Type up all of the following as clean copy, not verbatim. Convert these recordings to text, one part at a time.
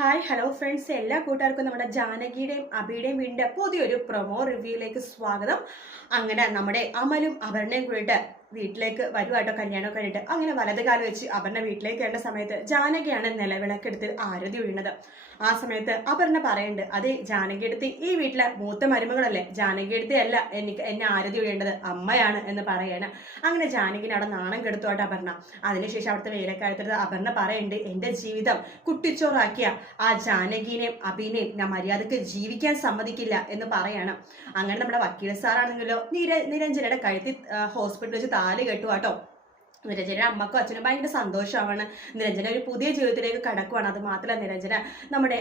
Hi hello friends, എല്ലാ കൂട്ടുകാർക്കും നമ്മുടെ ജാനകിയുടെയും അഭിയുടെയും വീടിന്റെ പുതിയൊരു പ്രൊമോ റിവ്യൂയിലേക്ക് സ്വാഗതം. അങ്ങനെ നമ്മുടെ അമലും അപർണയും കൂടിയിട്ട് വീട്ടിലേക്ക് വരുവാട്ടോ, കല്യാണം കഴിഞ്ഞിട്ട്. അങ്ങനെ വലത് കാലം വെച്ച് അപർണ വീട്ടിലേക്ക് വരേണ്ട സമയത്ത് ജാനകിയാണ് നിലവിളക്കെടുത്ത് ആരതി ഒഴിയുന്നത്. ആ സമയത്ത് അപർണ പറയുന്നുണ്ട്, അതെ ജാനകി എടുത്ത് ഈ വീട്ടിലെ മൂത്ത മരുമകളല്ലേ, ജാനകി എടുത്ത് അല്ല എന്നെ ആരതി ഒഴിയേണ്ടത് അമ്മയാണ് എന്ന് പറയാണ്. അങ്ങനെ ജാനകിനെ അവിടെ നാണം കെടുത്തോട്ടെ അപർണ. അതിനുശേഷം അവിടുത്തെ വേലക്കാലത്ത് അപർണ പറയുന്നുണ്ട്, എന്റെ ജീവിതം കുട്ടിച്ചോറാക്കിയ ആ ജാനകിനെയും അഭിനെയും ഞാൻ മര്യാദക്ക് ജീവിക്കാൻ സമ്മതിക്കില്ല എന്ന് പറയാണ്. അങ്ങനെ നമ്മുടെ വക്കീൽ സാറാണെങ്കിലോ നിരഞ്ജനയുടെ കഴുത്തി ഹോസ്പിറ്റലിൽ വെച്ച് താലി കെട്ടു കേട്ടോ. നിരഞ്ജന അമ്മക്കും അച്ഛനും ഭയങ്കര സന്തോഷമാണ്. നിരഞ്ജന ഒരു പുതിയ ജീവിതത്തിലേക്ക് കടക്കുവാണ്. അത് മാത്രമല്ല, നിരഞ്ജന നമ്മുടെ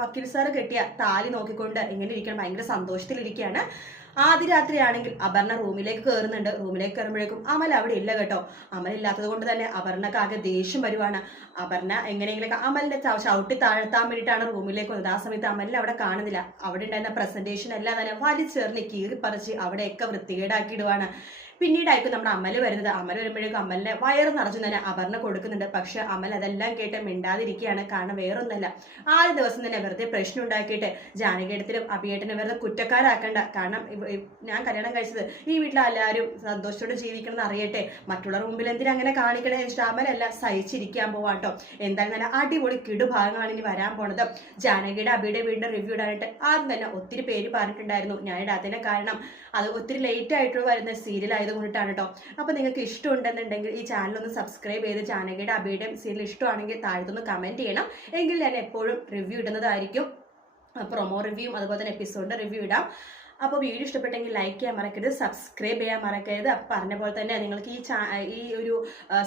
വക്കീൽ സാറ് കെട്ടിയ താലി നോക്കിക്കൊണ്ട് ഇങ്ങനെ ഇരിക്കണം, ഭയങ്കര സന്തോഷത്തിലിരിക്കുകയാണ്. ആദ്യ രാത്രിയാണെങ്കിൽ അപർണ റൂമിലേക്ക് കയറുന്നുണ്ട്. റൂമിലേക്ക് കയറുമ്പോഴേക്കും അമൽ അവിടെ ഇല്ല കേട്ടോ. അമൽ ഇല്ലാത്തത് കൊണ്ട് തന്നെ അപർണക്ക് ആകെ ദേഷ്യം വരുവാണ്. അപർണ എങ്ങനെയെങ്കിലൊക്കെ അമലിന്റെ ചവിട്ടി താഴ്ത്താൻ വേണ്ടിയിട്ടാണ് റൂമിലേക്ക് വന്നത്. ആ സമയത്ത് അമലിനെ അവിടെ കാണുന്നില്ല. അവിടെ ഉണ്ടായിരുന്ന പ്രസന്റേഷൻ എല്ലാം തന്നെ വലിച്ചെറിഞ്ഞ് കീറിപ്പറിച്ച് അവിടെയൊക്കെ വൃത്തികേടാക്കിയിടുവാണ്. പിന്നീടായിരിക്കും നമ്മുടെ അമൽ വരുന്നത്. അമൽ വരുമ്പോഴേക്കും അമലിനെ വയറ് നിറച്ചു തന്നെ അപർണ കൊടുക്കുന്നുണ്ട്. പക്ഷെ അമൽ അതെല്ലാം കേട്ട് മിണ്ടാതിരിക്കുകയാണ്. കാരണം വേറൊന്നല്ല, ആദ്യ ദിവസം തന്നെ വെറുതെ പ്രശ്നം ഉണ്ടാക്കിയിട്ട് ജാനകിയടത്തിനും അഭിയേട്ടനും വെറുതെ കുറ്റക്കാരാക്കണ്ട. കാരണം ഞാൻ കല്യാണം കഴിച്ചത് ഈ വീട്ടിൽ എല്ലാവരും സന്തോഷത്തോടെ ജീവിക്കണം എന്ന് അറിയട്ടെ, മറ്റുള്ളവർ മുമ്പിൽ എന്തിനാ അങ്ങനെ കാണിക്കണേ വെച്ചിട്ട് അമലെല്ലാം സഹിച്ചിരിക്കാൻ പോവാട്ടോ. എന്തായാലും നല്ല അടിപൊളി കിടുഭാഗങ്ങളാണ് ഇനി വരാൻ പോണത്. ജാനകിയുടെ അഭിയുടെ വീടിന്റെ റിവ്യൂ ഇടാനായിട്ട് ആദ്യം തന്നെ ഒത്തിരി പേര് പറഞ്ഞിട്ടുണ്ടായിരുന്നു. ഞാൻ ഇടാത്തതിന്റെ കാരണം അത് ഒത്തിരി ലേറ്റ് ആയിട്ട് വരുന്ന സീരിയൽ കൊണ്ടിട്ടാണ് കേട്ടോ. അപ്പൊ നിങ്ങൾക്ക് ഇഷ്ടമുണ്ടെന്നുണ്ടെങ്കിൽ ഈ ചാനൽ ഒന്ന് സബ്സ്ക്രൈബ് ചെയ്ത് ജാനകിയുടെ അഭിയുടെയും സീരിയൽ ഇഷ്ടമാണെങ്കിൽ താഴത്തൊന്ന് കമന്റ് ചെയ്യണം. എങ്കിൽ ഞാൻ എപ്പോഴും റിവ്യൂ ഇടുന്നതായിരിക്കും. പ്രൊമോ റിവ്യൂവും അതുപോലെ തന്നെ എപ്പിസോഡിന്റെ റിവ്യൂ ഇടാം. അപ്പോൾ വീഡിയോ ഇഷ്ടപ്പെട്ടെങ്കിൽ ലൈക്ക് ചെയ്യാൻ മറക്കരുത്, സബ്സ്ക്രൈബ് ചെയ്യാൻ മറക്കരുത്. പറഞ്ഞ പോലെ തന്നെ നിങ്ങൾക്ക് ഈ ഒരു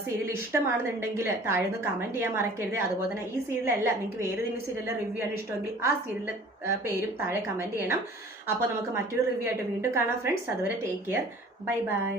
സീരിയൽ ഇഷ്ടമാണെന്നുണ്ടെങ്കിൽ താഴെ നിന്ന് കമന്റ് ചെയ്യാൻ മറക്കരുത്. അതുപോലെ തന്നെ ഈ സീരിയലല്ല, നിങ്ങൾക്ക് വേറെ ഏതെങ്കിലും സീരിയലിലെ റിവ്യൂ ആണ് ഇഷ്ടമെങ്കിൽ ആ സീരിയലിന്റെ പേരും താഴെ കമന്റ് ചെയ്യണം. അപ്പോൾ നമുക്ക് മറ്റൊരു റിവ്യൂ ആയിട്ട് വീണ്ടും കാണാം ഫ്രണ്ട്സ്. അതുവരെ ടേക്ക് കെയർ, ബൈ ബൈ.